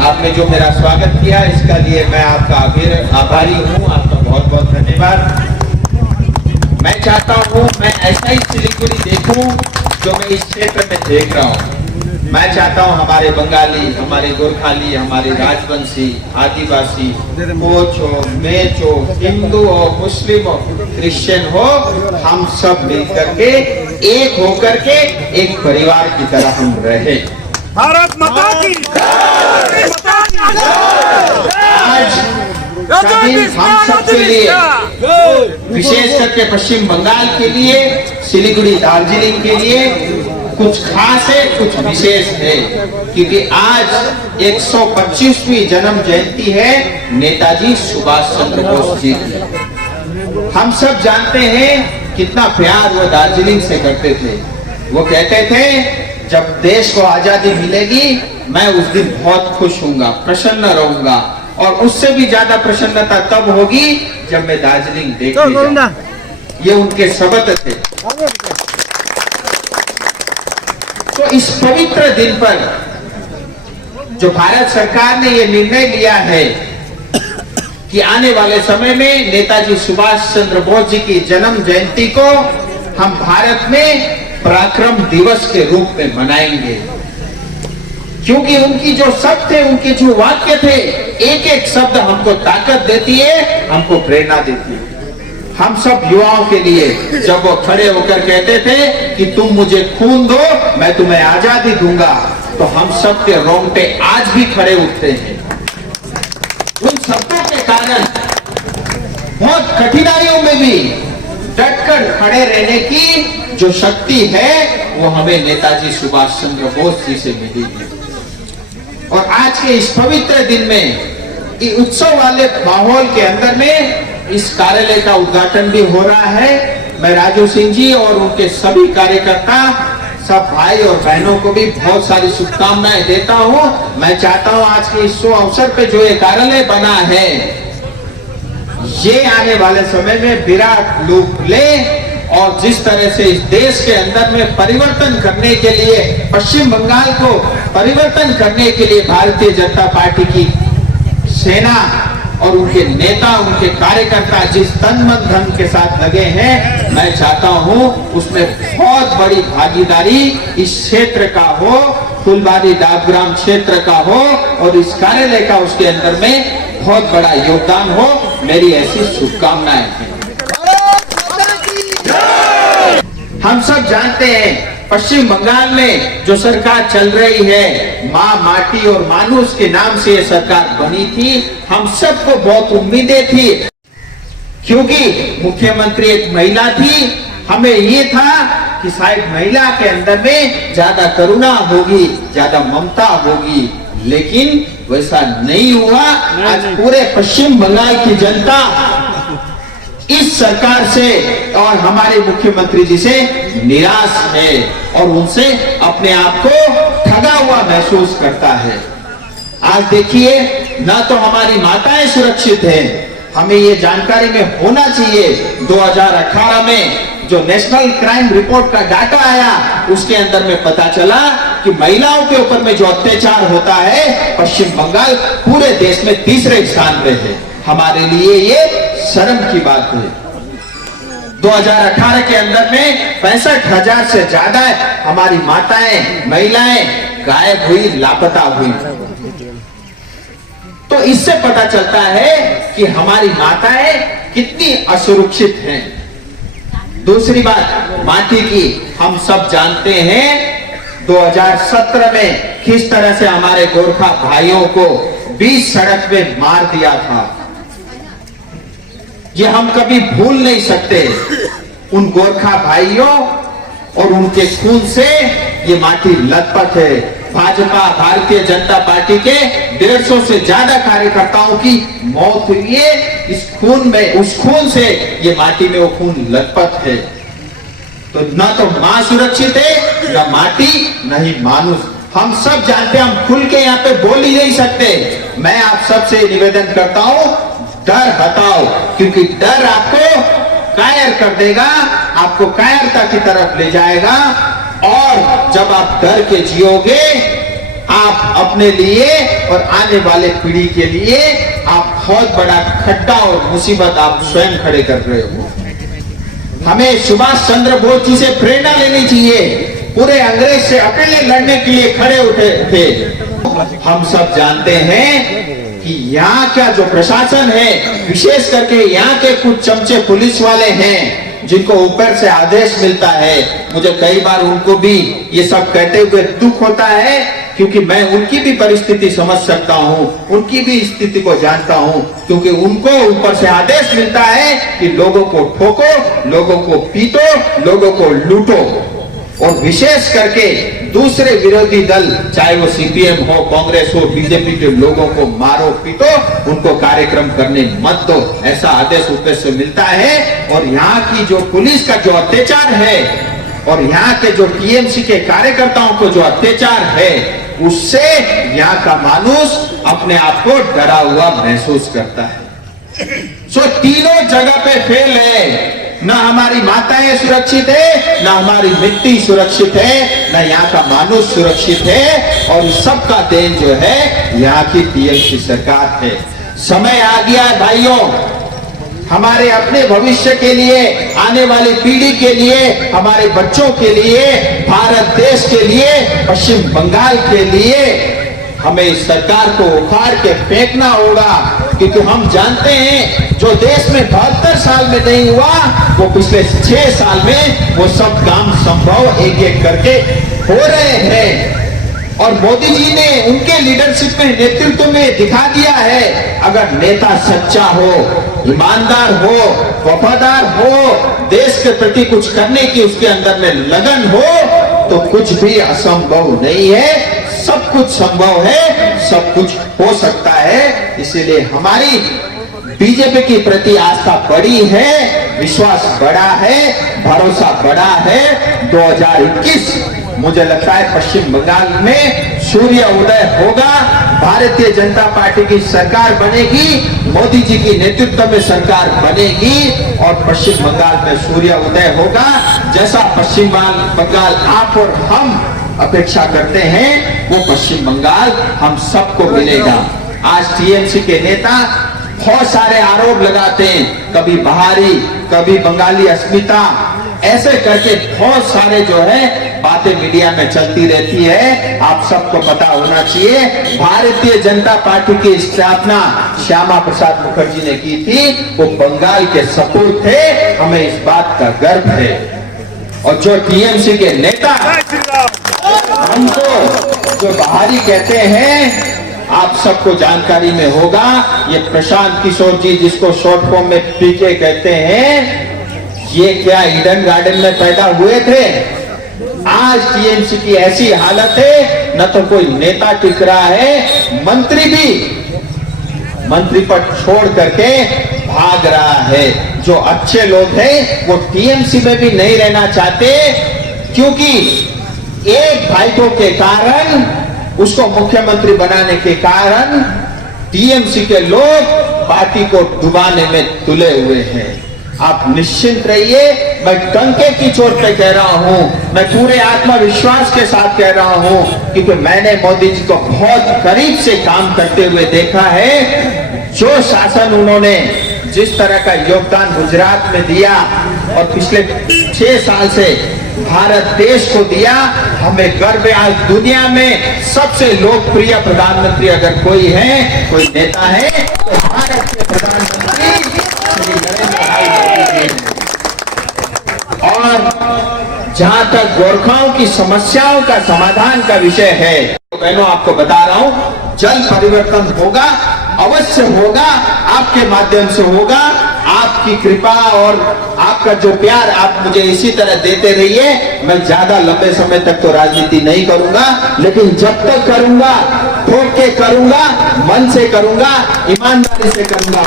आपने जो मेरा स्वागत किया इसका लिए मैं आपका आभारी हूँ। आपका बहुत बहुत धन्यवाद। मैं चाहता हूँ मैं ऐसा ही सिलीगुड़ी देखूं जो मैं इस क्षेत्र में देख रहा हूँ। मैं चाहता हूँ हमारे बंगाली, हमारे गोरखाली, हमारे राजवंशी, आदिवासी, कोच हो, मेच हो, हिंदू हो, मुस्लिम हो, क्रिश्चियन हो, हम सब मिलकर के एक होकर के एक परिवार की तरह हम रहे। भारत माता की आज हम सबके लिए, विशेष करके पश्चिम बंगाल के लिए, सिलीगुड़ी दार्जिलिंग के लिए कुछ खास है, कुछ विशेष है, क्योंकि आज 125वीं जन्म जयंती है नेताजी सुभाष चंद्र बोस जी की। हम सब जानते हैं कितना प्यार वो दार्जिलिंग से करते थे। वो कहते थे जब देश को आजादी मिलेगी मैं उस दिन बहुत खुश होऊंगा, प्रसन्न रहूंगा, और उससे भी ज्यादा प्रसन्नता तब होगी जब मैं दार्जिलिंग देखने जाऊंगा। ये उनके शब्द थे। तो इस पवित्र दिन पर जो भारत सरकार ने ये निर्णय लिया है कि आने वाले समय में नेताजी सुभाष चंद्र बोस जी की जन्म जयंती को हम भारत में पराक्रम दिवस के रूप में मनाएंगे, क्योंकि उनकी जो शब्द थे, उनके जो वाक्य थे, एक एक शब्द हमको ताकत देती है, हमको प्रेरणा देती है। हम सब युवाओं के लिए जब वो खड़े होकर कहते थे कि तुम मुझे खून दो मैं तुम्हें आजादी दूंगा, तो हम सब के रोंगटे आज भी खड़े उठते हैं। उन शब्दों के कारण बहुत कठिनाइयों में भी डटकर खड़े रहने की जो शक्ति है वो हमें नेताजी सुभाष चंद्र बोस जी से मिली है। और आज के इस पवित्र दिन में उत्सव वाले माहौल के अंदर में इस कार्यालय का उद्घाटन भी हो रहा है। मैं राजू सिंह जी और उनके सभी कार्यकर्ता, सब भाई और बहनों को भी बहुत सारी शुभकामनाएं देता हूं। मैं चाहता हूं आज के इस शुभ अवसर पे जो ये कार्यालय बना है ये आने वाले समय में विराट रूप ले, और जिस तरह से इस देश के अंदर में परिवर्तन करने के लिए, पश्चिम बंगाल को परिवर्तन करने के लिए भारतीय जनता पार्टी की सेना और उनके नेता, उनके कार्यकर्ता जिस तन मन धन के साथ लगे हैं, मैं चाहता हूं उसमें बहुत बड़ी भागीदारी इस क्षेत्र का हो, फुलबाड़ी डाकग्राम क्षेत्र का हो, और इस कार्यालय का उसके अंदर में बहुत बड़ा योगदान हो। मेरी ऐसी शुभकामनाएं हैं। हम सब जानते हैं पश्चिम बंगाल में जो सरकार चल रही है, माँ, माटी और मानुष के नाम से ये सरकार बनी थी। हम सबको बहुत उम्मीदें थी, क्योंकि मुख्यमंत्री एक महिला थी। हमें ये था कि शायद महिला के अंदर में ज्यादा करुणा होगी, ज्यादा ममता होगी, लेकिन वैसा नहीं हुआ। आज पूरे पश्चिम बंगाल की जनता इस सरकार से और हमारे मुख्यमंत्री जी से निराश है और उनसे अपने आप को ठगा हुआ महसूस करता है। आज देखिए, ना तो हमारी माताएं सुरक्षित हैं, हमें ये जानकारी में होना चाहिए। 2018 में जो नेशनल क्राइम रिपोर्ट का डाटा आया उसके अंदर में पता चला कि महिलाओं के ऊपर में जो अत्याचार होता है पश्चिम बंगाल पूरे देश में तीसरे स्थान पे है। हमारे लिए ये शर्म की बात है। 2018 के अंदर में 65,000 से ज्यादा हमारी माताएं, महिलाएं गायब हुई, लापता हुई। तो इससे पता चलता है कि हमारी माताएं कितनी असुरक्षित हैं। दूसरी बात माटी की, हम सब जानते हैं 2017 में किस तरह से हमारे गोरखा भाइयों को बीच सड़क पे मार दिया था। ये हम कभी भूल नहीं सकते। उन गोरखा भाइयों और उनके खून से ये माटी लथपथ है। भाजपा, भारतीय जनता पार्टी के 150 से ज्यादा कार्यकर्ताओं की मौत हुई है इस खून में। उस खून से ये माटी में वो खून लथपथ है। तो ना तो मां सुरक्षित है, ना माटी, ना ही मानुष। हम सब जानते हैं, हम खुल के यहाँ पे बोल ही नहीं सकते। मैं आप सबसे निवेदन करता हूं, डर हटाओ, क्योंकि डर आपको कायर कर देगा, आपको कायरता की तरफ ले जाएगा। और जब आप डर के जियोगे, आप अपने लिए और आने वाले पीढ़ी के लिए आप बहुत बड़ा खड्डा और मुसीबत आप स्वयं खड़े कर रहे हो। हमें सुभाष चंद्र बोस जी से प्रेरणा लेनी चाहिए। पूरे अंग्रेज से अकेले लड़ने के लिए खड़े उठे थे। हम सब जानते हैं कि यहाँ का जो प्रशासन है, विशेष करके यहाँ के कुछ चमचे पुलिस वाले हैं जिनको ऊपर से आदेश मिलता है। मुझे कई बार उनको भी ये सब कहते हुए दुख होता है, क्योंकि मैं उनकी भी परिस्थिति समझ सकता हूँ, उनकी भी स्थिति को जानता हूँ, क्योंकि उनको ऊपर से आदेश मिलता है कि लोगों को ठोको, लोगों को पीटो, लोगों को लूटो। और विशेष करके दूसरे विरोधी दल, चाहे वो सीपीएम हो, कांग्रेस हो, बीजेपी के लोगों को मारो पीटो, उनको कार्यक्रम करने मत दो, ऐसा आदेश ऊपर से मिलता है। और यहाँ की जो पुलिस का जो अत्याचार है और यहाँ के जो टीएमसी के कार्यकर्ताओं को जो अत्याचार है, उससे यहाँ का मानुष अपने आप को डरा हुआ महसूस करता है। सो तीनों जगह पे फेल है। न हमारी माताएं सुरक्षित है, न हमारी मिट्टी सुरक्षित है, न यहाँ का मानुष सुरक्षित है। और इस सब का देन जो है यहाँ की टीएमसी सरकार है। समय आ गया है भाइयों, हमारे अपने भविष्य के लिए, आने वाली पीढ़ी के लिए, हमारे बच्चों के लिए, भारत देश के लिए, पश्चिम बंगाल के लिए हमें इस सरकार को उखाड़ के फेंकना होगा। क्योंकि हम जानते हैं जो देश में 72 साल में नहीं हुआ, वो पिछले 6 साल में वो सब काम संभव एक एक करके हो रहे हैं। और मोदी जी ने उनके लीडरशिप में, नेतृत्व में दिखा दिया है, अगर नेता सच्चा हो, ईमानदार हो, वफादार हो, देश के प्रति कुछ करने की उसके अंदर में लगन हो, तो कुछ भी असंभव नहीं है। सब कुछ संभव है, सब कुछ हो सकता है। इसीलिए हमारी बीजेपी के प्रति आस्था बड़ी है, विश्वास बड़ा है, भरोसा बड़ा है। 2021 मुझे लगता है पश्चिम बंगाल में सूर्य उदय होगा, भारतीय जनता पार्टी की सरकार बनेगी, मोदी जी की नेतृत्व में सरकार बनेगी और पश्चिम बंगाल में सूर्य उदय होगा। जैसा पश्चिम बंगाल आप और हम अपेक्षा करते हैं, वो पश्चिम बंगाल हम सबको मिलेगा। आज टीएमसी के नेता बहुत सारे आरोप लगाते हैं, कभी बाहरी, कभी बंगाली अस्मिता, ऐसे करके बहुत सारे जो है बातें मीडिया में चलती रहती है। आप सबको पता होना चाहिए, भारतीय जनता पार्टी की स्थापना श्यामा प्रसाद मुखर्जी ने की थी, वो बंगाल के सपूत थे, हमें इस बात का गर्व है। और जो टीएमसी के नेता हमको जो बाहरी कहते हैं, आप सबको जानकारी में होगा, ये प्रशांत किशोर जी, जिसको शॉर्ट फॉर्म में पीके कहते हैं, ये क्या ईडन गार्डन में पैदा हुए थे? आज टीएमसी की ऐसी हालत है, न तो कोई नेता टिक रहा है, मंत्री भी मंत्री पद छोड़ करके भाग रहा है। जो अच्छे लोग हैं वो टीएमसी में भी नहीं रहना चाहते, क्योंकि एक भाइयों के कारण, उसको मुख्यमंत्री बनाने के कारण टीएमसी के लोग पार्टी को डुबाने में तुले हुए हैं। आप निश्चिंत रहिए, मैं डंके की चोट पे कह रहा हूं, मैं पूरे आत्मविश्वास के साथ कह रहा हूं, क्योंकि मैंने मोदी जी को बहुत करीब से काम करते हुए देखा है। जो शासन उन्होंने जिस तरह का योगदान गुजरात में दिया और पिछले 6 साल से भारत देश को दिया, हमें गर्व है। आज दुनिया में सबसे लोकप्रिय प्रधानमंत्री अगर कोई है, कोई नेता है, तो भारत के प्रधानमंत्री श्री नरेंद्र भाई मोदी जी। और जहां तक गोरखाओं की समस्याओं का समाधान का विषय है, तो बहनों आपको बता रहा हूं, जल परिवर्तन होगा, अवश्य होगा, आपके माध्यम से होगा। आपकी कृपा और आपका जो प्यार आप मुझे इसी तरह देते रहिए। मैं ज्यादा लंबे समय तक तो राजनीति नहीं करूंगा, लेकिन जब तक करूंगा, ठोक के करूंगा, मन से करूंगा, ईमानदारी से करूंगा।